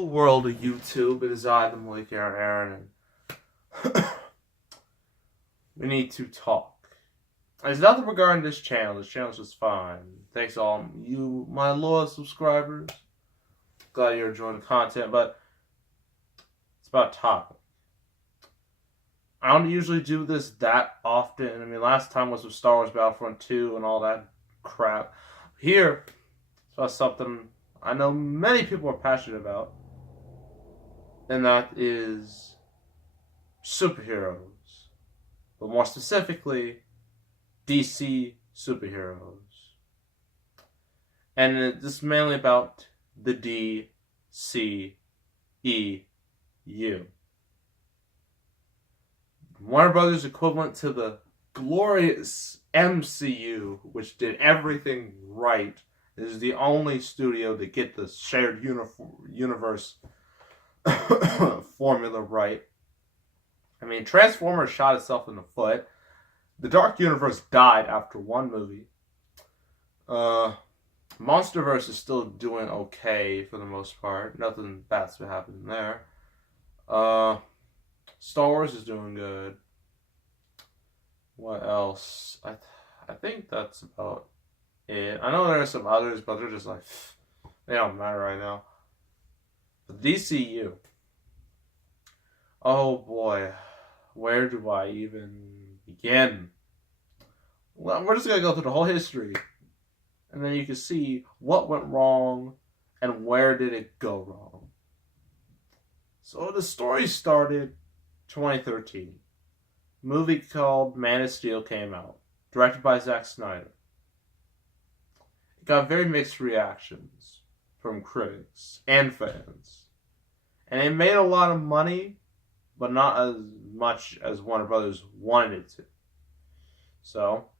World of YouTube. It is I, the Malik Aaron, and we need to talk. There's nothing regarding this channel. This channel's just fine. Thanks all you, my loyal subscribers. Glad you're enjoying the content, but it's about topic. I don't usually do this that often. I mean, last time was with Star Wars Battlefront 2 and all that crap. Here, it's about something I know many people are passionate about. And that is superheroes. But more specifically, DC superheroes. And this is mainly about the DCEU. Warner Brothers equivalent to the glorious MCU, which did everything right. It is the only studio to get the shared universe formula right. I mean, Transformers shot itself in the foot. The Dark Universe died after one movie. Monsterverse is still doing okay for the most part. Nothing bad's been happening there. Star Wars is doing good. What else? I think that's about it. I know there are some others, but they're just like, they don't matter right now. But DCU. Oh boy, where do I even begin? Well, we're just gonna go through the whole history, and then you can see what went wrong and where did it go wrong. So the story started 2013. A movie called Man of Steel came out, directed by Zack Snyder. It got very mixed reactions from critics and fans. And it made a lot of money, but not as much as Warner Brothers wanted it to. So,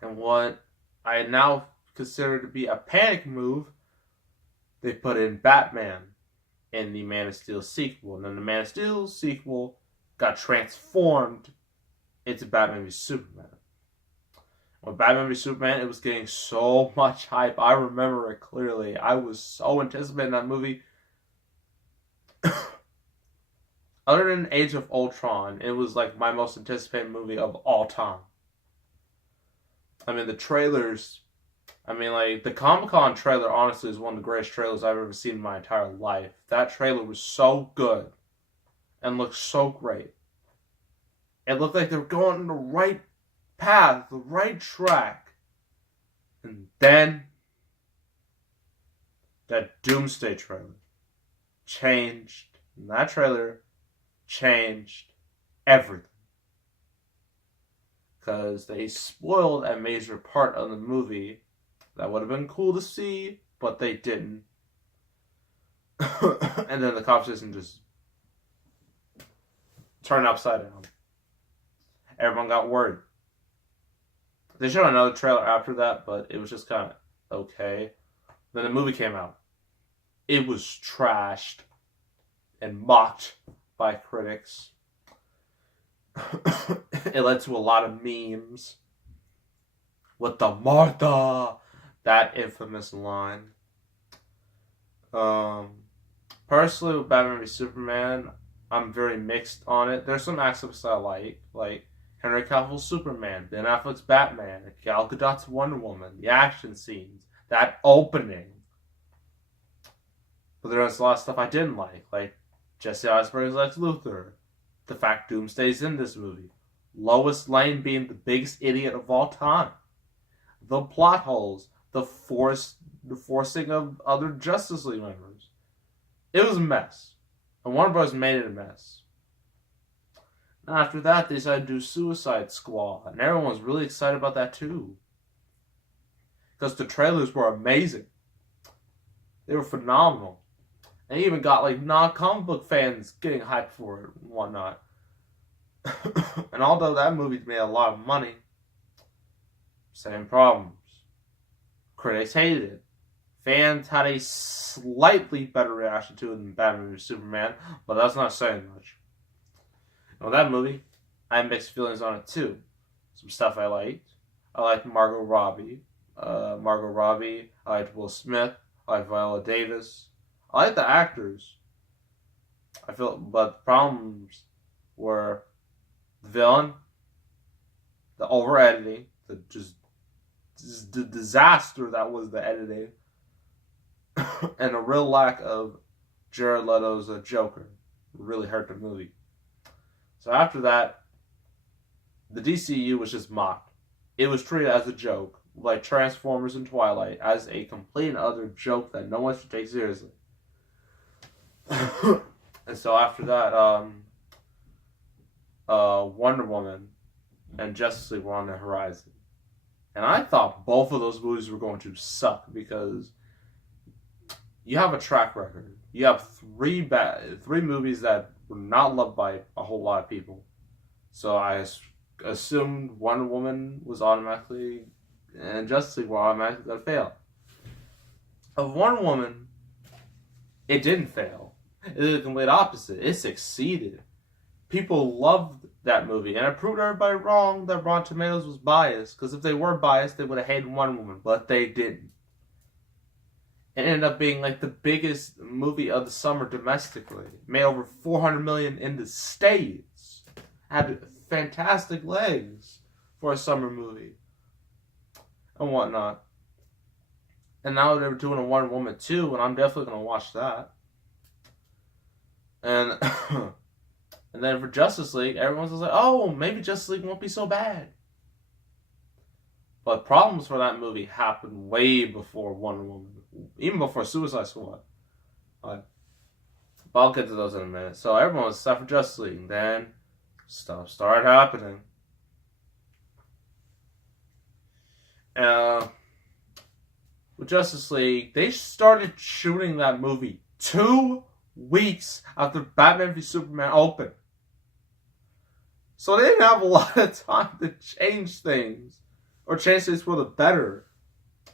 and what I now consider to be a panic move, they put in Batman in the Man of Steel sequel. And then the Man of Steel sequel got transformed into Batman v Superman. When Batman v Superman, it was getting so much hype. I remember it clearly. I was so anticipating that movie. Other than Age of Ultron, it was like my most anticipated movie of all time. I mean, the trailers, like the Comic-Con trailer honestly is one of the greatest trailers I've ever seen in my entire life. That trailer was so good and looked so great. It looked like they were going on the right path, the right track. And then that Doomsday trailer changed. And that trailer changed everything. Because they spoiled a major part of the movie that would have been cool to see, but they didn't. And then the conversation just turned upside down. Everyone got worried. They showed another trailer after that, but it was just kind of okay. Then the movie came out. It was trashed and mocked by critics. It led to a lot of memes with the Martha, that infamous line. Personally, with Batman v Superman, I'm very mixed on it. There's some aspects I like Henry Cavill's Superman, Ben Affleck's Batman, Gal Gadot's Wonder Woman, the action scenes, that opening. But there's a lot of stuff I didn't like Jesse Eisenberg's Lex Luthor, the fact Doomsday's in this movie, Lois Lane being the biggest idiot of all time, the plot holes, the forcing of other Justice League members. It was a mess. And Warner Bros. Made it a mess. And after that, they decided to do Suicide Squad. And everyone was really excited about that too. Because the trailers were amazing. They were phenomenal. And they even got like non-comic book fans getting hyped for it and whatnot. And although that movie made a lot of money, same problems. Critics hated it. Fans had a slightly better reaction to it than Batman v Superman, but that's not saying much. And with that movie, I had mixed feelings on it too. Some stuff I liked. I liked Margot Robbie. I liked Will Smith. I liked Viola Davis. I like the actors. But the problems were the villain, the over editing, the disaster that was the editing, and a real lack of Jared Leto's Joker. Really hurt the movie. So after that, the DCEU was just mocked. It was treated as a joke, like Transformers and Twilight, as a complete and utter joke that no one should take seriously. And so after that, Wonder Woman and Justice League were on the horizon. And I thought both of those movies were going to suck because you have a track record. You have three movies that were not loved by a whole lot of people. So I assumed Wonder Woman was automatically, and Justice League were automatically going to fail. Of Wonder Woman, it didn't fail. It did the complete opposite. It succeeded. People loved that movie, and it proved everybody wrong that Rotten Tomatoes was biased, because if they were biased, they would have hated Wonder Woman, but they didn't. It ended up being like the biggest movie of the summer domestically. It made over $400 million in the States. Had fantastic legs for a summer movie. And whatnot. And now they're doing a Wonder Woman 2, and I'm definitely going to watch that. And and then for Justice League, everyone's like, oh, maybe Justice League won't be so bad. But problems for that movie happened way before Wonder Woman, even before Suicide Squad. But I'll get to those in a minute. So everyone was set for Justice League. Then stuff started happening. With Justice League, they started shooting that movie 2 weeks after Batman v Superman opened. So they didn't have a lot of time to change things. Or change things for the better.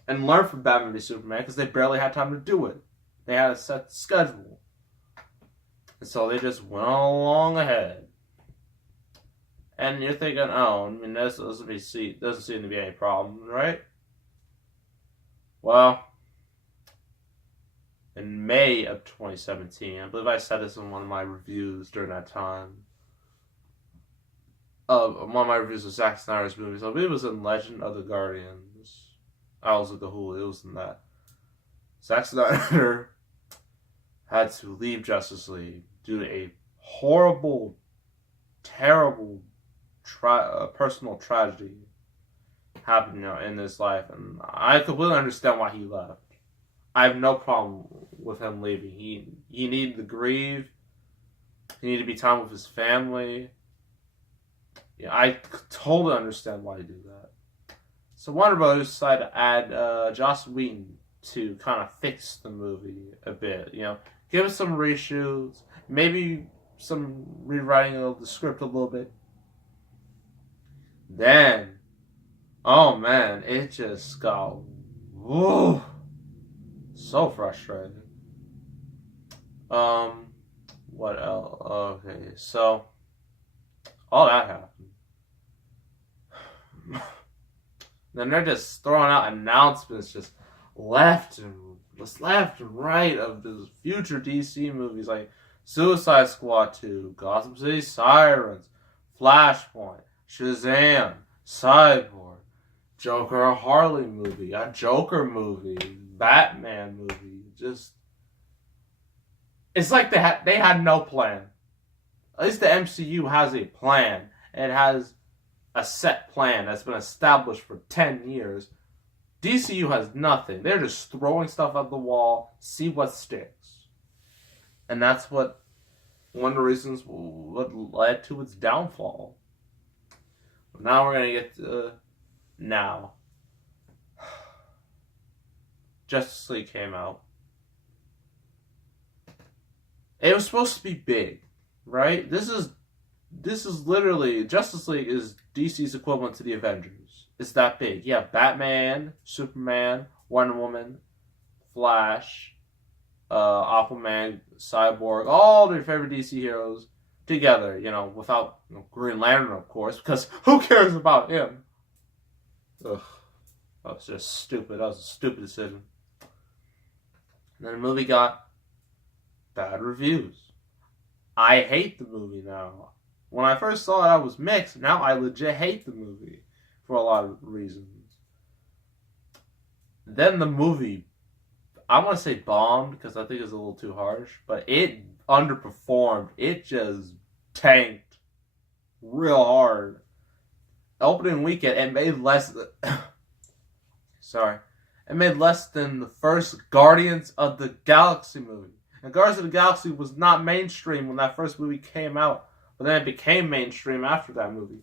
And learn from Batman v Superman, because they barely had time to do it. They had a set schedule. And so they just went along ahead. And you're thinking, oh, I mean, this doesn't seem to be any problem, right? Well, in May of 2017, I believe I said this in one of my reviews during that time. One of my reviews of Zack Snyder's movies. I believe it was in Legend of the Guardians. I was with the Hulu. It was in that. Zack Snyder had to leave Justice League due to a horrible, terrible personal tragedy happening in his life. And I completely understand why he left. I have no problem with him leaving. He needed to grieve. He needed to be time with his family. Yeah, I totally understand why he did that. So Warner Brothers decided to add Joss Whedon to kind of fix the movie a bit. You know, give us some reshoots, maybe some rewriting of the script a little bit. Then, oh man, it just got so frustrating. What else? Okay, so all that happened. Then they're just throwing out announcements just left and right of the future DC movies like Suicide Squad 2, Gotham City Sirens, Flashpoint, Shazam, Cyborg, Joker or Harley movie, a Joker movie, Batman movie. Just, it's like they had no plan. At least the MCU has a plan. It has a set plan that's been established for 10 years. DCU has nothing. They're just throwing stuff at the wall, see what sticks. And that's one of the reasons what led to its downfall. Now we're going to get to now. Justice League came out. It was supposed to be big, right? This is literally, Justice League is DC's equivalent to the Avengers. It's that big. You have Batman, Superman, Wonder Woman, Flash, Aquaman, Cyborg, all their favorite DC heroes together, without Green Lantern, of course, because who cares about him? Ugh. That was just stupid. That was a stupid decision. And then the movie got bad reviews. I hate the movie now. When I first saw it, I was mixed. Now I legit hate the movie for a lot of reasons. Then the movie, I want to say bombed because I think it's a little too harsh, but it underperformed. It just tanked real hard. Opening weekend, it made less than it made less than the first Guardians of the Galaxy movie. And Guardians of the Galaxy was not mainstream when that first movie came out, but then it became mainstream after that movie.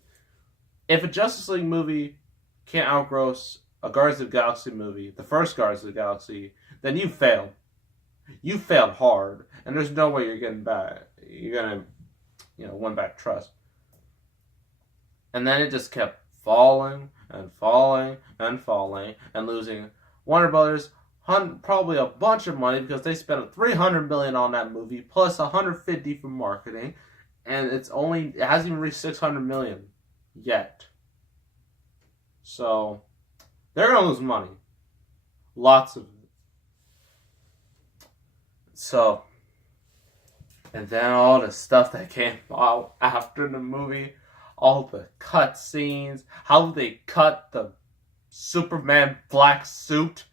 If a Justice League movie can't outgross a Guardians of the Galaxy movie, the first Guardians of the Galaxy, then you failed. You failed hard, and there's no way you're getting back. You're gonna, win back trust. And then it just kept falling and falling and falling and losing Warner Brothers probably a bunch of money because they spent $300 million on that movie plus $150 for marketing, and it hasn't even reached $600 million yet. So they're gonna lose money, lots of it. So, and then all the stuff that came out after the movie, all the cut scenes, how they cut the Superman black suit,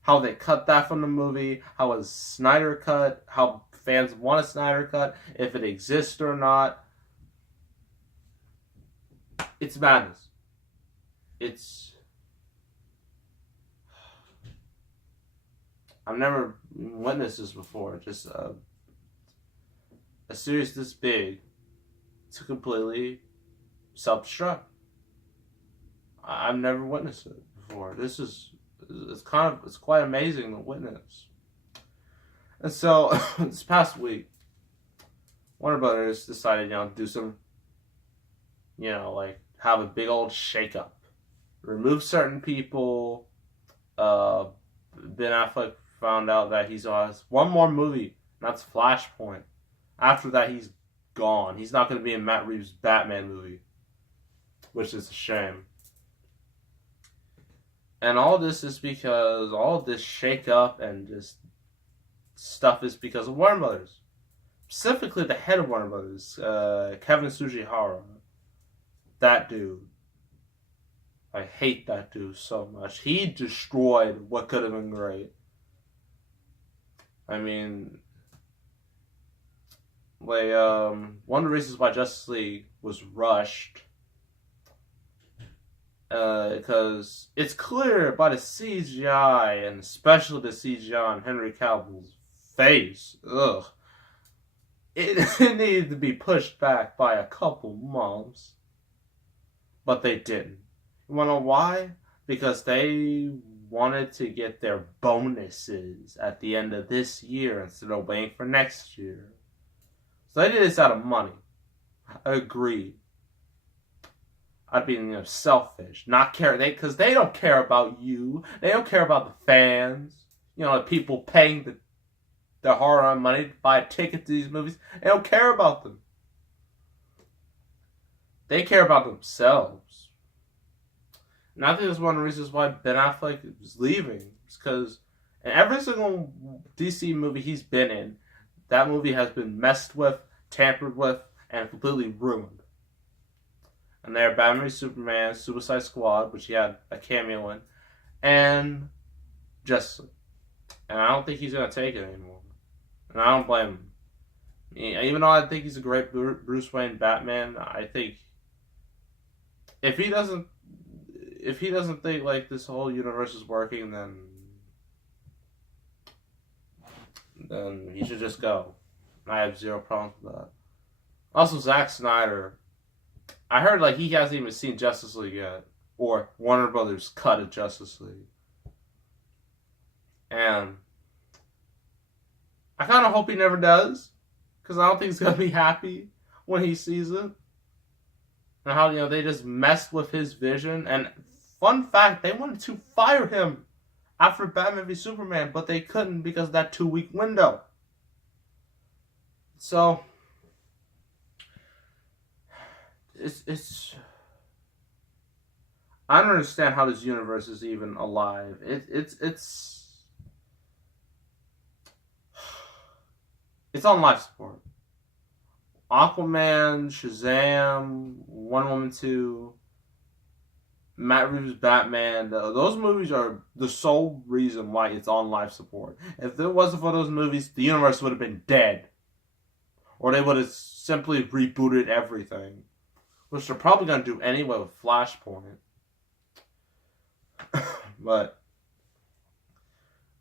how they cut that from the movie, how a Snyder cut, how fans want a Snyder cut, if it exists or not. It's madness. I've never witnessed this before. Just a series this big to completely self-destruct. I've never witnessed it before. It's quite amazing to witness. And so this past week, Warner Brothers decided, do some, have a big old shake-up. Remove certain people. Ben Affleck found out that he's on one more movie, and that's Flashpoint. After that, he's gone. He's not going to be in Matt Reeves' Batman movie, which is a shame. And all this is because all this shake-up and just stuff is because of Warner Brothers. Specifically, the head of Warner Brothers, Kevin Sujihara. That dude. I hate that dude so much. He destroyed what could have been great. I mean, one of the reasons why Justice League was rushed, because it's clear by the CGI, and especially the CGI on Henry Cavill's face, it needed to be pushed back by a couple months, but they didn't. You wanna know why? Because they wanted to get their bonuses at the end of this year instead of waiting for next year. So they did this out of money. I agree. I'd be selfish, not care, because they don't care about you. They don't care about the fans. The people paying their hard-earned money to buy a ticket to these movies. They don't care about them. They care about themselves. And I think that's one of the reasons why Ben Affleck is leaving. It's because in every single DC movie he's been in, that movie has been messed with, tampered with, and completely ruined. And they're Batman v Superman, Suicide Squad, which he had a cameo in, and Justice League. And I don't think he's going to take it anymore. And I don't blame him. Even though I think he's a great Bruce Wayne Batman, I think if he doesn't think like this whole universe is working, then he should just go. I have zero problems with that. Also, Zack Snyder, I heard he hasn't even seen Justice League yet, or Warner Brothers cut of Justice League, and I kind of hope he never does, because I don't think he's gonna be happy when he sees it. And how they just messed with his vision. And fun fact, they wanted to fire him after Batman v Superman, but they couldn't because of that 2-week window. So it's I don't understand how this universe is even alive. It's on life support. Aquaman, Shazam, Wonder Woman 2, Matt Reeves' Batman, those movies are the sole reason why it's on life support. If it wasn't for those movies, the universe would have been dead. Or they would have simply rebooted everything. Which they're probably going to do anyway with Flashpoint. But,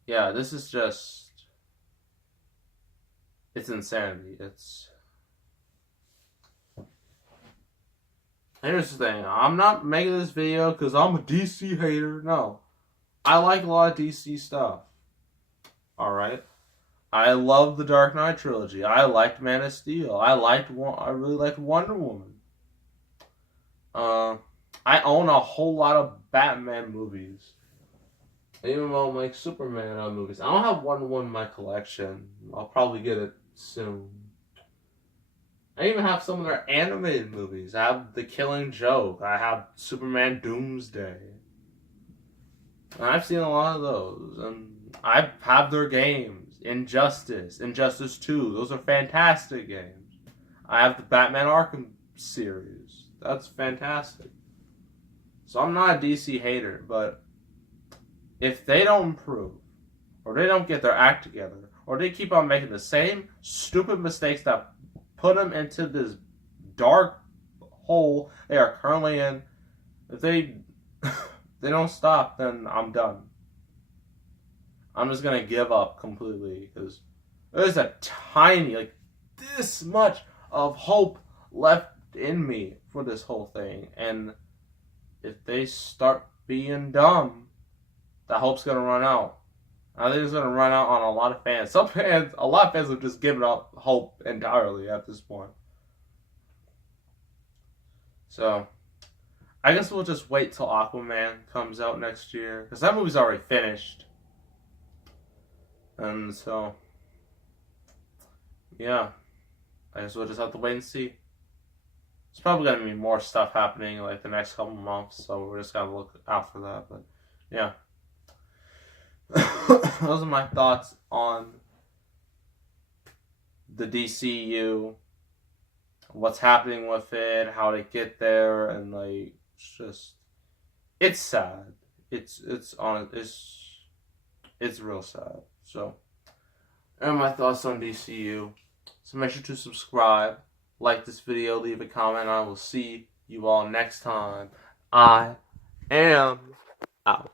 yeah, this is just... It's insanity. Here's the thing. I'm not making this video because I'm a DC hater. No. I like a lot of DC stuff. Alright? I love the Dark Knight trilogy. I liked Man of Steel. I really liked Wonder Woman. I own a whole lot of Batman movies. I even own like Superman movies. I don't have Wonder Woman in my collection. I'll probably get it soon. I even have some of their animated movies. I have The Killing Joke. I have Superman Doomsday. And I've seen a lot of those. And I have their games. Injustice 2. Those are fantastic games. I have the Batman Arkham series. That's fantastic. So I'm not a DC hater, but if they don't improve, or they don't get their act together, or they keep on making the same stupid mistakes that put them into this dark hole they are currently in, if they don't stop, then I'm done. I'm just gonna give up completely because there's a tiny, like this much of hope left in me for this whole thing, and if they start being dumb, that hope's gonna run out. I think it's gonna run out on a lot of fans. A lot of fans have just given up hope entirely at this point. So, I guess we'll just wait till Aquaman comes out next year because that movie's already finished. And so, yeah, I guess we'll just have to wait and see. There's probably gonna be more stuff happening like the next couple months, so we're just gonna look out for that. But yeah. Those are my thoughts on the DCEU, what's happening with it, how to get there, and like it's sad. It's real sad. So, and my thoughts on DCU. So make sure to subscribe, like this video, leave a comment. I will see you all next time. I am out.